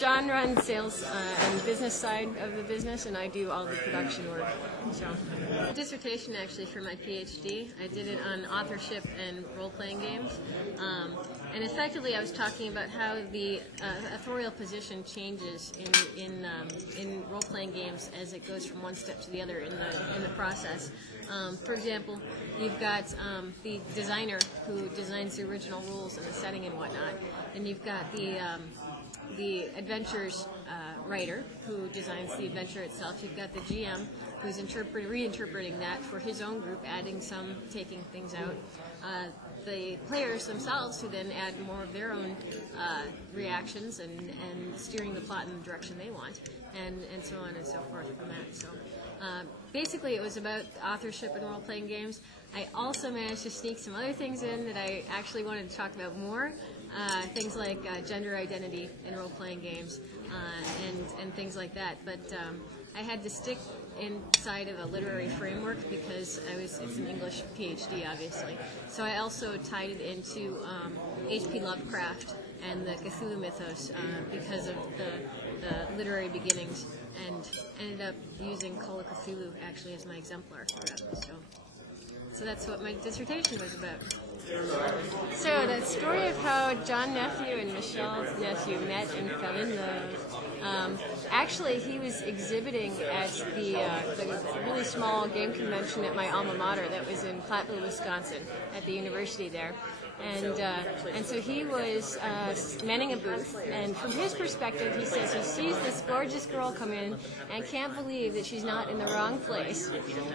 John runs sales and business side of the business, and I do all the production work. So, dissertation actually for my PhD. I did it on authorship and role-playing games, and effectively I was talking about how the authorial position changes in role-playing games as it goes from one step to the other in the process. For example, you've got the designer who designs the original rules and the setting and whatnot, and you've got the adventures writer who designs the adventure itself. You've got the GM who's reinterpreting that for his own group, adding some, taking things out. The players themselves who then add more of their own reactions and steering the plot in the direction they want, and so on and so forth from that. So basically it was about authorship and role-playing games. I also managed to sneak some other things in that I actually wanted to talk about more. Things like gender identity in role-playing games and things like that. But I had to stick inside of a literary framework because it's an English PhD, obviously. So I also tied it into H.P. Lovecraft and the Cthulhu mythos because of the literary beginnings, and ended up using Call of Cthulhu actually as my exemplar for that. So that's what my dissertation was about. So the story of how John Nephew and Michelle Nephew met and fell in love. Actually, he was exhibiting at the really small game convention at my alma mater that was in Platteville, Wisconsin, at the university there. And so he was manning a booth, and from his perspective, he says he sees this gorgeous girl come in and can't believe that she's not in the wrong place.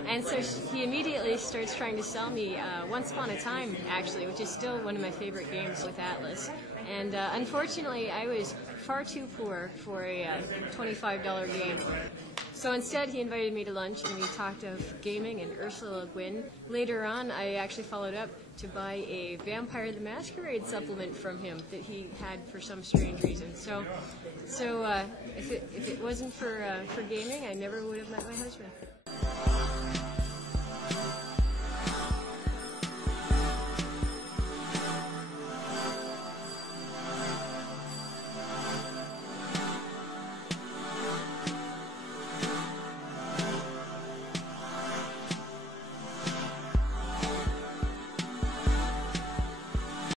And so he immediately starts trying to sell me Once Upon a Time, actually, which is still one of my favorite games with Atlas. And unfortunately, I was far too poor for a $25 game. So instead, he invited me to lunch, and we talked of gaming and Ursula Le Guin. Later on, I actually followed up to buy a Vampire the Masquerade supplement from him that he had for some strange reason. So if it wasn't for gaming, I never would have met my husband.